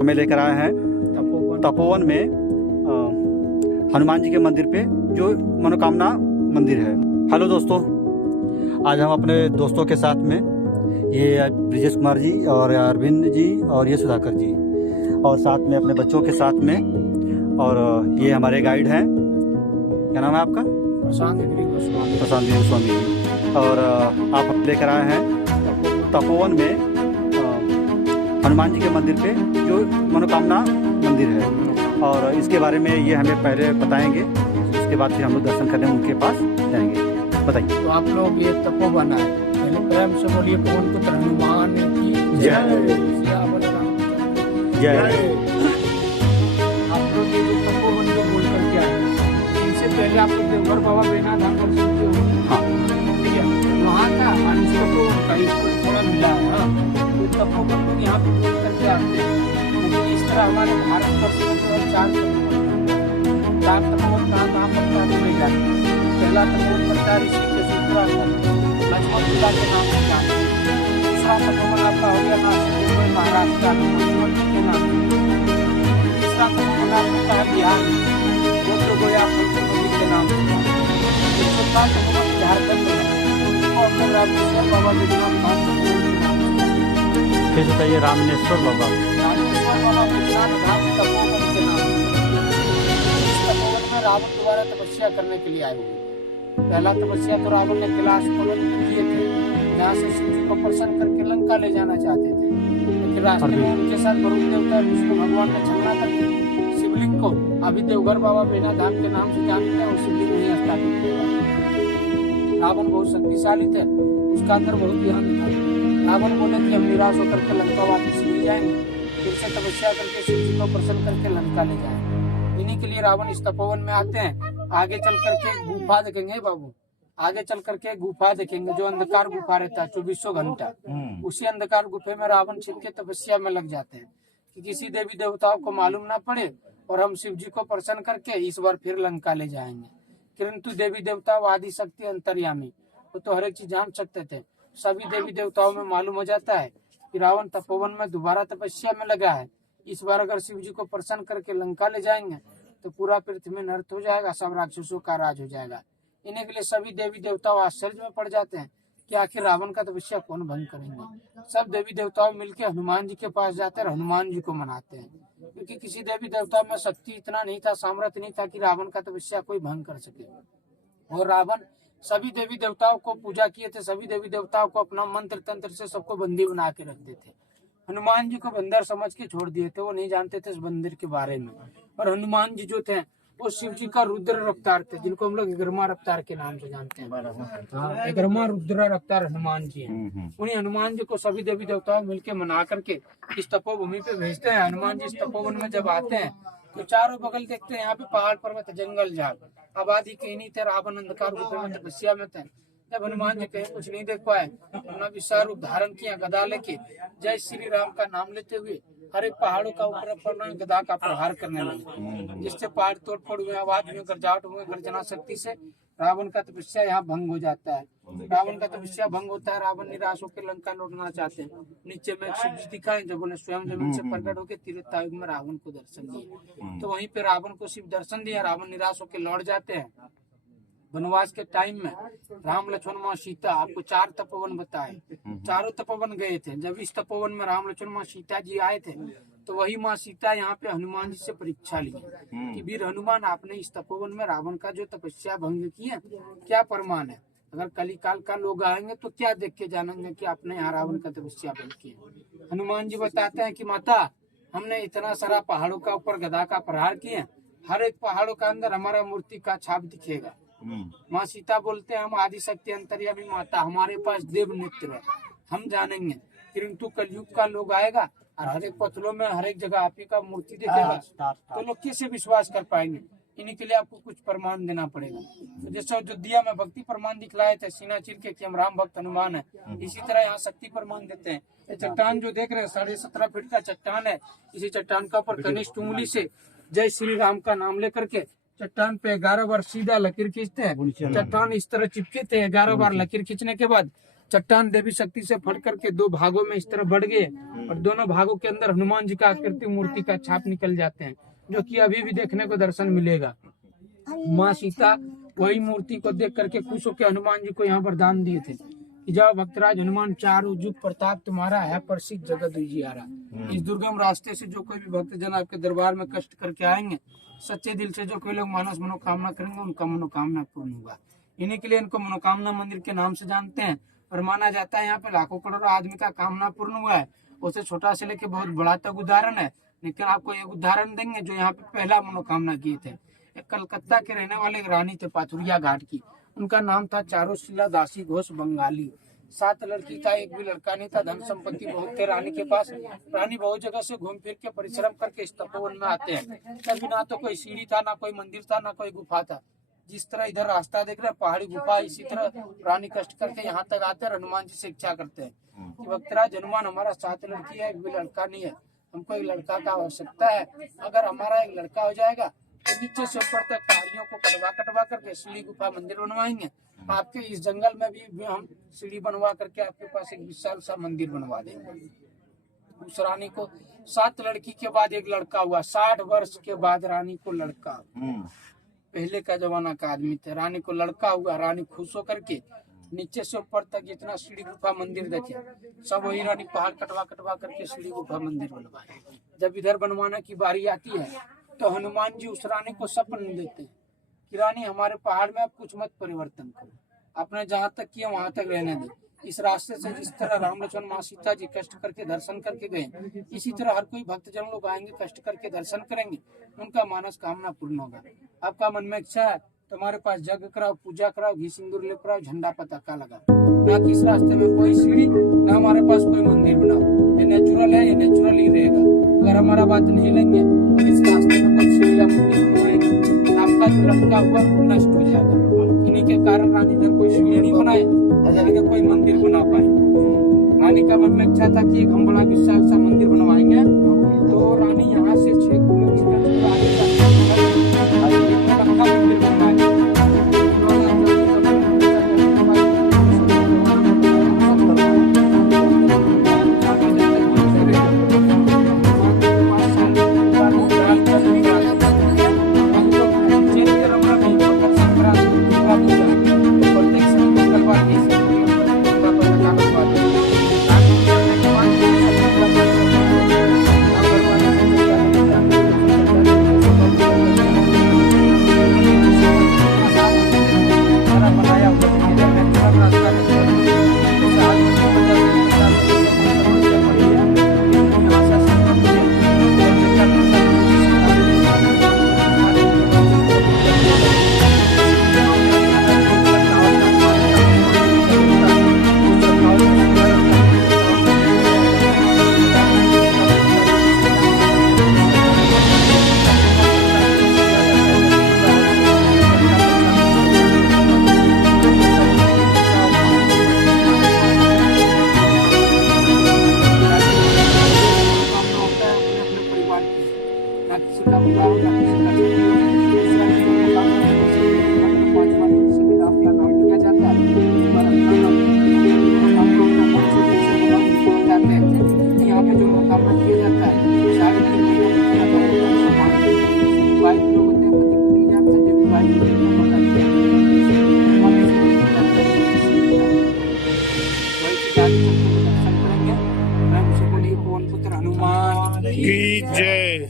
हमें लेकर आए हैं तपोवन में हनुमान जी के मंदिर पे, जो मनोकामना मंदिर है। हेलो दोस्तों, आज हम अपने दोस्तों के साथ में, ये ब्रिजेश कुमार जी और अरविंद जी और ये सुधाकर जी, और साथ में अपने बच्चों के साथ में, और ये हमारे गाइड हैं। क्या नाम है आपका? प्रशांत गोस्वामी। और आप लेकर आए हैं तपोवन में हनुमान जी के मंदिर पे, जो मनोकामना मंदिर है, और इसके बारे में ये हमें पहले बताएंगे। उसके बाद फिर हम लोग दर्शन करने उनके पास जाएंगे। बताइए। तो आप लोग ये तपोवन है, पहले प्रेम से बोलिए पवन पुत्र हनुमान की जय। आप लोग ये जो तपोवन जो बोल कर के आए, इनसे पहले आप लोग देवघर बाबा बेना धाम कर सकते हो। हाँ, ठीक है, वहाँ का तपोवन का इसको थोड़ा मिला है। हाँ, तो तपोवन को यहाँ पे बोल करके आते हैं। इस तरह हमारे भारत वर्ष में जो 4 तपोवन कहाँ पड़ता है नहीं जाते। पहला तपोवन पड़ता है ऋषिकेश उत्तराखंड, लक्ष्मणझूला के नाम से जाते हैं। दूसरा तपोवन आपका हो गया नासिक मुंबई महाराष्ट्र के नाम से। तीसरा तपोवन आपका है बिहार में बोधगया के नाम से। चौथा तपोवन झारखंड में और रामेश्वर बाबा विद्यमान धाम से। फिर बताइए। रामेश्वर बाबा विद्यमान धाम तपोवन के नाम से। इस तपोवन में रावण द्वारा तपस्या करने के लिए आए हुए। पहला तपस्या तो रावण ने कैलाश पर्वत किए थे, जहाँ से शिव जी को प्रसन्न करके लंका ले जाना चाहते थे। लेकिन रास्ते में उनके साथ वरुण देवता विष्णु भगवान ने छलना करके शिवलिंग को अभी देवघर बाबा बेना धाम के नाम से जानते हैं, और शिवलिंग नहीं स्थापित किया। रावण बहुत शक्तिशाली थे, उसका अंदर बहुत ध्यान था। रावण बोले कि हम निराश होकर के लंका वापस नहीं जाएंगे, फिर से तपस्या करके शिव जी को प्रसन्न करके लंका ले जाएंगे। इन्हीं के लिए रावण इस तपोवन में आते हैं। आगे चल करके गुफा देखेंगे बाबू, आगे चल करके गुफा देखेंगे, जो अंधकार गुफा रहता है 2400 घंटा। उसी अंधकार गुफे में रावण छिप के तपस्या में लग जाते हैं कि किसी देवी देवताओं को मालूम ना पड़े, और हम शिव जी को प्रसन्न करके इस बार फिर लंका ले जाएंगे। किंतु देवी देवता आदि शक्ति अंतर्यामी, वो तो हर एक चीज जान सकते थे। सभी देवी देवताओं में मालूम हो जाता है कि रावण तपोवन में दोबारा तपस्या में लगा है। इस बार अगर शिव जी को प्रसन्न करके लंका ले जाएंगे तो पूरा पृथ्वी में नर्क हो जाएगा, सब राक्षसों का राज हो जाएगा। इन्हीं के लिए सभी देवी देवताओं आश्चर्य में पड़ जाते हैं कि आखिर रावण का तपस्या कौन भंग करेंगे। सब देवी देवताओं मिलकर हनुमान जी के पास जाते हैं और हनुमान जी को मनाते हैं, क्योंकि किसी देवी देवता में शक्ति इतना नहीं था, सामर्थ्य नहीं था कि रावण का तपस्या कोई भंग कर सके। और रावण सभी देवी देवताओं को पूजा किए थे, सभी देवी देवताओं को अपना मंत्र तंत्र से सबको बंदी बना के रखते थे। हनुमान जी को बंदर समझ के छोड़ दिए थे, वो नहीं जानते थे इस बंदर के बारे में। और हनुमान जी जो थे वो शिव जी का रुद्र रफ्तार थे, जिनको हम लोग 11वां रफ्तार के नाम से जानते हैं। 11वां रुद्र रफ्तार हनुमान जी हैं। उन्हीं हनुमान जी को सभी देवी देवताओं मिलकर मना करके इस तपोभूमि पे भेजते हैं। हनुमान जी इस तपोवन में जब आते हैं तो चारों बगल देखते हैं, यहाँ पे पहाड़ पर्वत जंगल झाड़, आबादी कहीं नहीं थे। रावण अंधकार गुफा में तपस्या में थे। जब हनुमान जी कहीं कुछ नहीं देख पाए, अपना विशाल रूप धारण किया, गदा लेके जय श्री राम का नाम लेते हुए हर एक पहाड़ों का ऊपर गदा का प्रहार करने लगे, जिससे पहाड़ तोड़ फोड़ हुए, आवाज में गरजाहट हुए, गर्जना शक्ति से रावण का तपस्या यहाँ भंग हो जाता है। रावण का तपस्या भंग होता है, रावण निराश होकर लंका लौटना चाहते हैं। नीचे में शिव जी दिखाए, जब उन्हें स्वयं जमीन से प्रकट होकर त्रेतायुग में रावण को दर्शन दिए, तो वहीं पे रावण को शिव दर्शन दिया। रावण निराश होकर लौट जाते हैं। वनवास के टाइम में राम लक्ष्मण माँ सीता, आपको 4 तपोवन बताए, चारों तपोवन गए थे। जब इस तपोवन में राम लक्ष्मण माँ सीता जी आए थे, तो वही माँ सीता यहाँ पे हनुमान जी से परीक्षा ली कि वीर हनुमान, आपने इस तपोवन में रावण का जो तपस्या भंग किया, क्या प्रमाण है? अगर कलिकाल का लोग आएंगे तो क्या देख के जानेंगे कि आपने यहाँ रावण का तपस्या भंग किया? हनुमान जी बताते हैं कि माता, हमने इतना सारा पहाड़ों का ऊपर गदा का प्रहार किए, हर एक पहाड़ों का अंदर हमारा मूर्ति का छाप दिखेगा। माँ सीता बोलते हैं, हम आदि शक्ति अंतर्यामी माता, हमारे पास देव नृत्य है, हम जानेंगे। किंतु कलयुग का लोग आएगा और हर एक पत्थरों में हर एक जगह आप ही का मूर्ति दिखेगा, तो लोग कैसे विश्वास कर पाएंगे? इन्हीं के लिए आपको कुछ प्रमाण देना पड़ेगा। तो जैसे अयोध्या में भक्ति प्रमाण दिखलाए थे, सीना चीर के कि हम राम भक्त हनुमान है, इसी तरह यहाँ शक्ति प्रमाण देते हैं। ये चट्टान जो देख रहे हैं 17.5 फीट का चट्टान है। इसी चट्टान का ऊपर कनिष्ठ उंगली से जय श्री राम का नाम लेकर के चट्टान पे 11 बार सीधा लकीर खींचते हैं। चट्टान इस तरह चिपके थे, 11 बार लकीर खींचने के बाद चट्टान देवी शक्ति से फट करके 2 भागों में इस तरह बढ़ गए और दोनों भागों के अंदर हनुमान जी का आकृति मूर्ति का छाप निकल जाते हैं, जो कि अभी भी देखने को दर्शन मिलेगा। माँ सीता वही मूर्ति को देख करके खुश होकर हनुमान जी को यहाँ पर दान दिए थे कि जब भक्तराज हनुमान चारों जुग प्रताप तुम्हारा है, प्रसिद्ध जगत उजियारा। इस दुर्गम रास्ते से जो कोई भी भक्तजन आपके दरबार में कष्ट करके आएंगे, सच्चे दिल से जो कोई लोग मानस मनोकामना करेंगे, उनका मनोकामना पूर्ण होगा। इन्हीं के लिए इनको मनोकामना मंदिर के नाम से जानते हैं और माना जाता है यहाँ पे लाखों करोड़ों आदमी का कामना पूर्ण हुआ है। उसे छोटा से लेके बहुत बड़ा तक उदाहरण है, लेकिन आपको एक उदाहरण देंगे जो यहाँ पे पहला मनोकामना किए थे। एक कलकत्ता के रहने वाले एक रानी थे पाथुरिया घाट की, उनका नाम था चारुशीला दासी घोष बंगाली। 7 लड़की था, एक भी लड़का नहीं था। धन संपत्ति बहुत थे रानी के पास। रानी बहुत जगह से घूम फिर के परिश्रम करके इस तपोवन में आते हैं। तभी ना तो कोई सीढ़ी था, ना कोई मंदिर था, ना कोई गुफा था। जिस तरह इधर रास्ता देख रहे हैं पहाड़ी गुफा, इसी तरह रानी कष्ट करके यहाँ तक आते हैं। हनुमान जी से इच्छा करते हैं कि भक्तराज हनुमान, हमारा 7 लड़की है, एक भी लड़का नहीं है, हमको एक लड़का का आवश्यकता है। अगर हमारा एक लड़का हो जाएगा तो नीचे से ऊपर तक पहाड़ियों को कटवा करके सीढ़ी गुफा मंदिर बनवाएंगे। आपके इस जंगल में भी हम सीढ़ी बनवा करके आपके पास एक विशाल सा मंदिर बनवा देंगे। उस रानी को 7 लड़की के बाद एक लड़का हुआ। 60 वर्ष के बाद रानी को लड़का, पहले का जमाना का आदमी थे, रानी को लड़का हुआ। रानी खुश होकर के नीचे से ऊपर तक जितना सीढ़ी गुफा मंदिर देखे सब वही रानी पहाड़ कटवा करके सीढ़ी गुफा मंदिर बनवाए। जब इधर बनवाने की बारी आती है तो हनुमान जी उस रानी को सपन देते हैं कि रानी, हमारे पहाड़ में आप कुछ मत परिवर्तन करो, आपने जहाँ तक किया वहां तक रहने दो। इस रास्ते से जिस तरह राम लक्ष्मण माँ सीता जी कष्ट करके दर्शन करके गए, इसी तरह हर कोई भक्तजन लोग आएंगे, कष्ट करके दर्शन करेंगे, उनका मानस कामना पूर्ण होगा। आपका मन में इच्छा है तो हमारे पास जग कराओ, पूजा कराओ, घी सिंदूर ले कराओ, झंडा पताका लगा। ना कि इस रास्ते में कोई सीढ़ी, ना हमारे पास कोई मंदिर बनाओ। ये नेचुरल है, ये नेचुरल ही रहेगा। अगर हमारा बात नहीं लेंगे तो इस रास्ते में कोई सीढ़ी या मंदिर बनाएंगे, आपका जो लड़का हुआ वो नष्ट हो जाएगा। इन्हीं के कारण रानी इधर कोई सीढ़ी नहीं बनाए, इधर कोई मंदिर बना पाए। रानी का मन में इच्छा था कि एक हम बड़ा विशाल सा मंदिर बनवाएंगे। तो रानी यहाँ से 6 किलोमीटर आगे मंदिर बनवाएंगे। की जय।